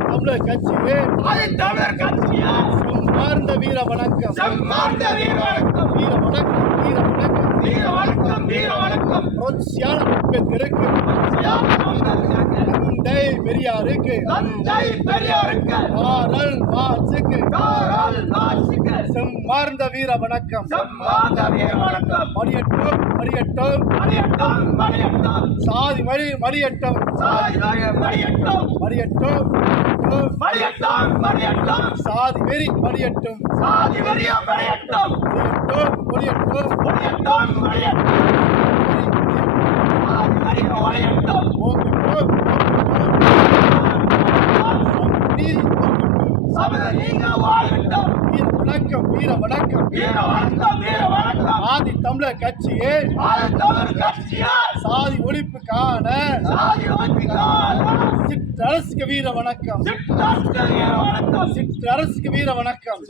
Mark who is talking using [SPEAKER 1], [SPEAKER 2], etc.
[SPEAKER 1] தமிழர் கட்சியே
[SPEAKER 2] ஆதி தமிழர் கட்சியா?
[SPEAKER 1] செம்மார்ந்த வீர வணக்கம்.
[SPEAKER 2] செம்மாண்ட வீர வணக்கம்.
[SPEAKER 1] வீர வணக்கம் வீர வணக்கம்.
[SPEAKER 2] வீர வணக்கம் வீர வணக்கம்.
[SPEAKER 1] புரட்சியான
[SPEAKER 2] சியாமங்களுக்கு,
[SPEAKER 1] தந்தை பெரியாருக்கு.
[SPEAKER 2] தந்தை பெரியாருக்கு.
[SPEAKER 1] காரல் மார்க்சுக்கு
[SPEAKER 2] காரல் மார்க்சுக்கு
[SPEAKER 1] செம்மார்ந்த வீர வணக்கம்.
[SPEAKER 2] செம்மாண்ட வீர வணக்கம்.
[SPEAKER 1] மடியட்டும் மடியட்டும்
[SPEAKER 2] மணியட்டம் மணியட்டம்.
[SPEAKER 1] சாதி மணி மடியட்டும்
[SPEAKER 2] சாதிவாக மணியட்டம்.
[SPEAKER 1] மடியட்டும்.
[SPEAKER 2] மணியட்டம். மணியட்டம்
[SPEAKER 1] சாதி வெறி மடியட்டும்
[SPEAKER 2] சாதி வெறிய மணியட்டம். மணியட்டம் மணியட்டம். சாதி மணியட்டம்.
[SPEAKER 1] ஓங்கட்டும்
[SPEAKER 2] சமத நீங்க வாழட்டும்
[SPEAKER 1] வீர வணக்கம் வீர வணக்கம்.
[SPEAKER 2] வீர வணக்கம் வீர
[SPEAKER 1] ஆதி தமிழர் கட்சியே சாதி ஒழிப்புக்கான
[SPEAKER 2] சாதி
[SPEAKER 1] சிற்றரசுக்கு வீர வணக்கம். சிற்றரசுக்கு வீர வணக்கம்.